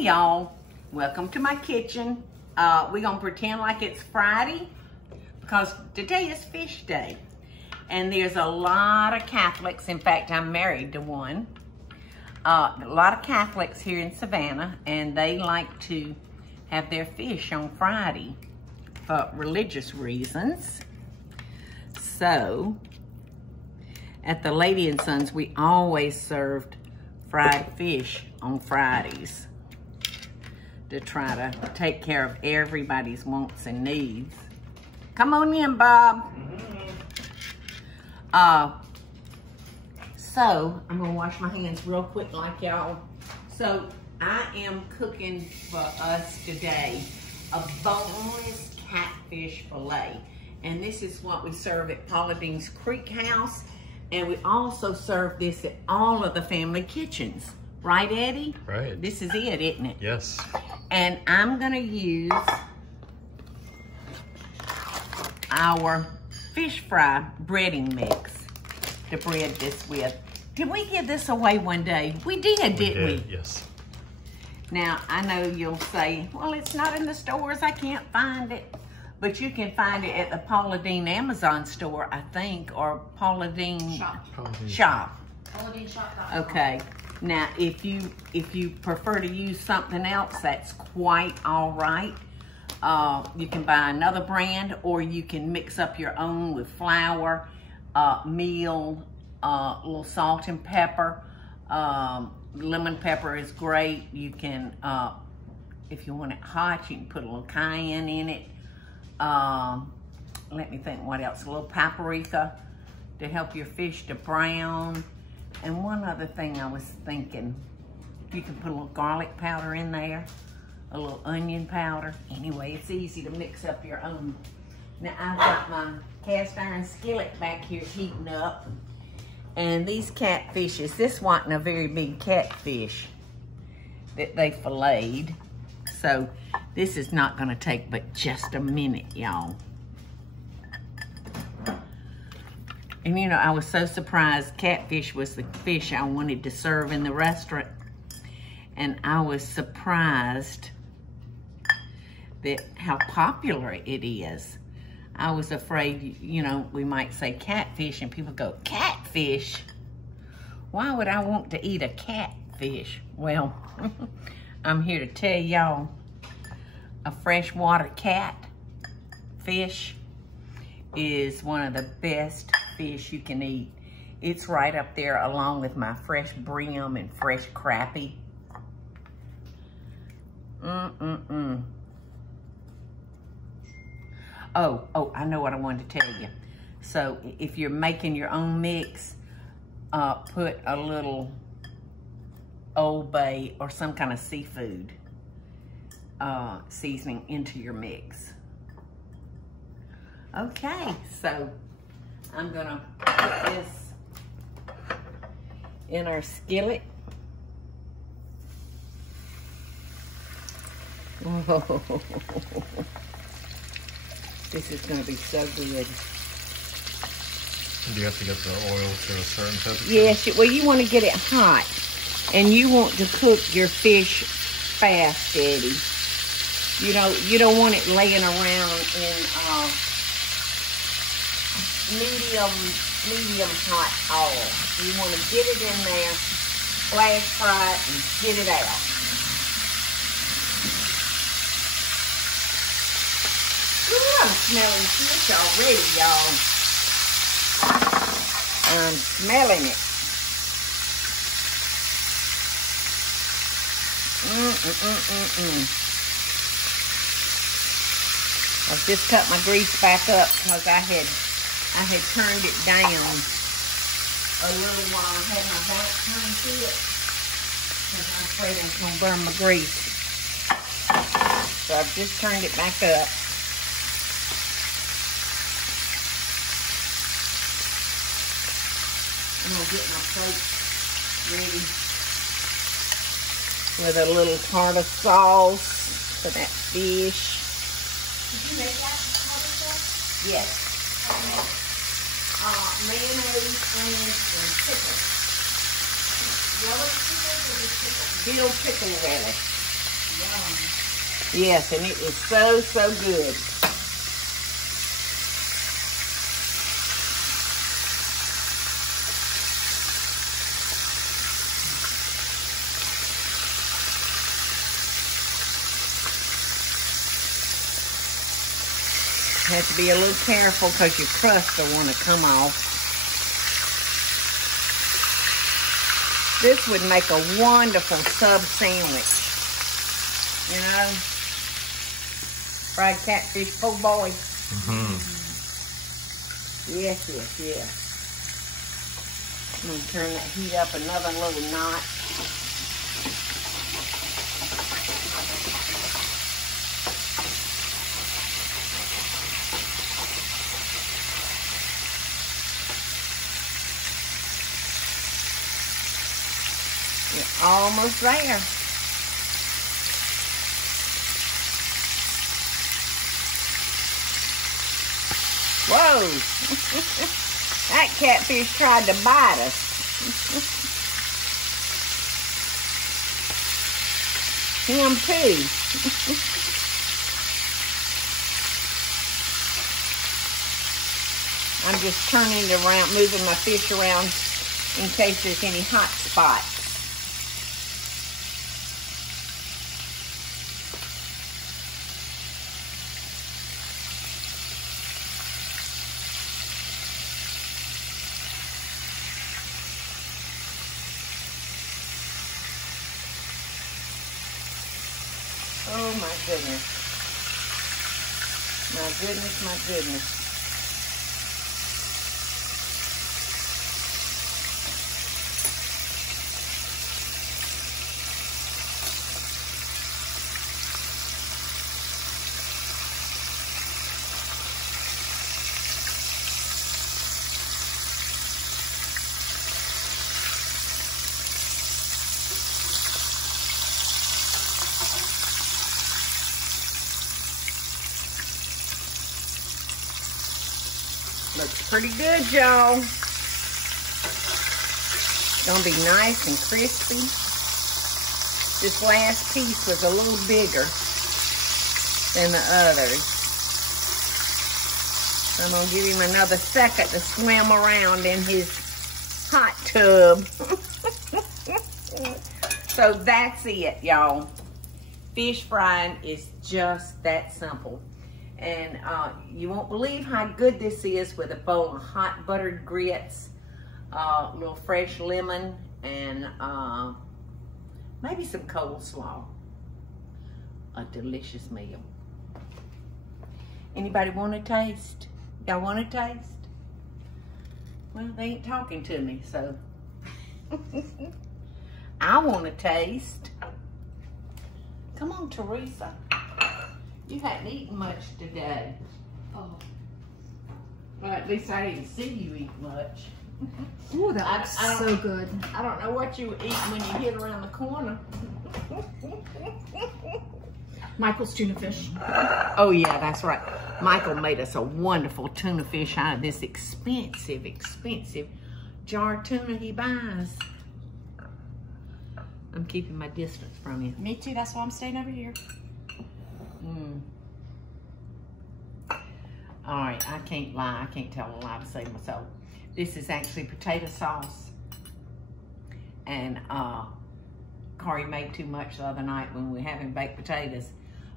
Hey y'all, welcome to my kitchen. We're gonna pretend like it's Friday because today is fish day. And there's a lot of Catholics, in fact I'm married to one. A lot of Catholics here in Savannah, and they like to have their fish on Friday for religious reasons. So, at the Lady and Sons, we always served fried fish on Fridays to try to take care of everybody's wants and needs. Come on in, Bob. So, I'm gonna wash my hands real quick like y'all. So, I am cooking for us today a boneless catfish fillet. And this is what we serve at Paula Deen's Creek House. And we also serve this at all of the family kitchens. Right, Eddie? Right. This is it, isn't it? Yes. And I'm gonna use our fish fry breading mix to bread this with. Did we give this away one day? We did, didn't we? Yes. Now, I know you'll say, well, it's not in the stores, I can't find it. But you can find it at the Paula Deen Amazon store, I think, or Paula Deen Shop. PaulaDeenShop.com. Okay. Now, if you prefer to use something else, that's quite all right. You can buy another brand, or you can mix up your own with flour, meal, a little salt and pepper. Lemon pepper is great. You can, if you want it hot, you can put a little cayenne in it. Let me think what else. A little paprika to help your fish to brown. And one other thing I was thinking, you can put a little garlic powder in there, a little onion powder. Anyway, it's easy to mix up your own. Now I've got my cast iron skillet back here heating up. And these catfishes, this wasn't a very big catfish that they filleted. So this is not gonna take but just a minute, y'all. And you know, I was so surprised. Catfish was the fish I wanted to serve in the restaurant. And I was surprised that how popular it is. I was afraid, you know, we might say catfish and people go, catfish? Why would I want to eat a catfish? Well, I'm here to tell y'all, a freshwater catfish is one of the best fish you can eat. It's right up there along with my fresh brim and fresh crappie. Oh, I know what I wanted to tell you. So if you're making your own mix, put a little Old Bay or some kind of seafood seasoning into your mix. Okay, so I'm gonna put this in our skillet. Oh, this is gonna be so good. Do you have to get the oil to a certain temperature? Yes, well, you want to get it hot, and you want to cook your fish fast, Eddie. You know, you don't want it laying around in medium hot oil. You want to get it in there, flash fry it, and get it out. Ooh, I'm smelling fish already, y'all. I'm smelling it. I've just cut my grease back up because I had turned it down a little while. I had my back turned to it because I'm afraid I'm going to burn my grease. So I've just turned it back up. I'm going to get my plate ready with a little tartar sauce for that fish. Did you make that tartar sauce? Yes. Mayonnaise, onions, and pickles. Yellow pickles or just pickles? Dill pickle relish. Yes, and it is so, so good. You have to be a little careful because your crust will want to come off. This would make a wonderful sub sandwich. You know? Fried catfish po' boy. Yes, yes, yes. I'm going to turn that heat up another little notch. You're almost there. Whoa! That catfish tried to bite us. Him too. I'm just turning it around, moving my fish around in case there's any hot spots. Oh my goodness. My goodness, my goodness. Looks pretty good, y'all. Gonna be nice and crispy. This last piece was a little bigger than the others. I'm gonna give him another second to swim around in his hot tub. So that's it, y'all. Fish frying is just that simple. And you won't believe how good this is with a bowl of hot buttered grits, a little fresh lemon, and maybe some coleslaw. A delicious meal. Anybody want to taste? Y'all want to taste? Well, they ain't talking to me, so. I want to taste. Come on, Teresa. You hadn't eaten much today. Oh. Well, at least I didn't see you eat much. Ooh, that looks so good. I don't know what you eat when you hit around the corner. Michael's tuna fish. Oh yeah, that's right. Michael made us a wonderful tuna fish out of this expensive jar of tuna he buys. I'm keeping my distance from you. Me too, that's why I'm staying over here. All right, I can't lie. I can't tell a lie to save myself. This is actually potato sauce. And Corey made too much the other night when we were having baked potatoes.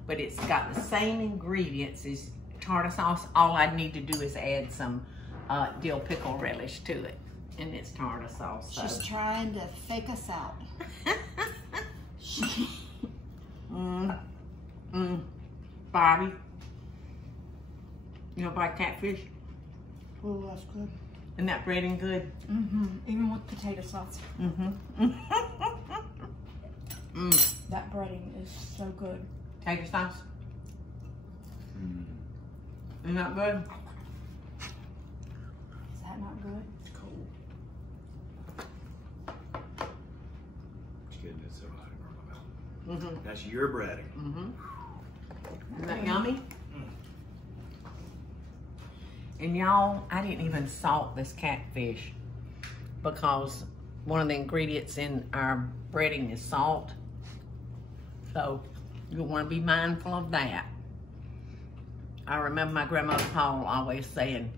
But it's got the same ingredients as tartar sauce. All I need to do is add some dill pickle relish to it. And it's tartar sauce. So. She's trying to fake us out. Bobby, you know about catfish? Oh, that's good. Isn't that breading good? Even with potato sauce. That breading is so good. Potato sauce? Isn't that good? Is that not good? Cool. It's getting it so hot in my mouth. That's your breading. Isn't that yummy? And y'all, I didn't even salt this catfish because one of the ingredients in our breading is salt. So You want to be mindful of that. I remember my grandmother Paula always saying,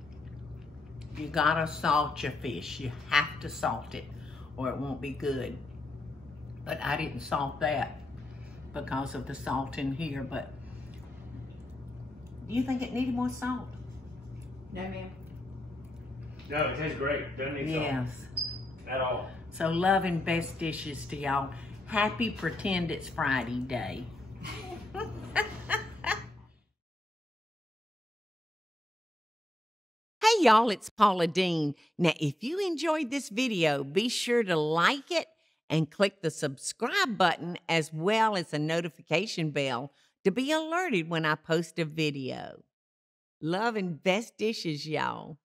you gotta salt your fish. You have to salt it or it won't be good. But I didn't salt that because of the salt in here. But do you think it needed more salt? No, ma'am. No, it tastes great. Doesn't need Yes. salt at all. So love and best dishes to y'all. Happy Pretend It's Friday Day. Hey y'all, it's Paula Deen. Now, if you enjoyed this video, be sure to like it and click the subscribe button as well as the notification bell to be alerted when I post a video. Love and best dishes, y'all.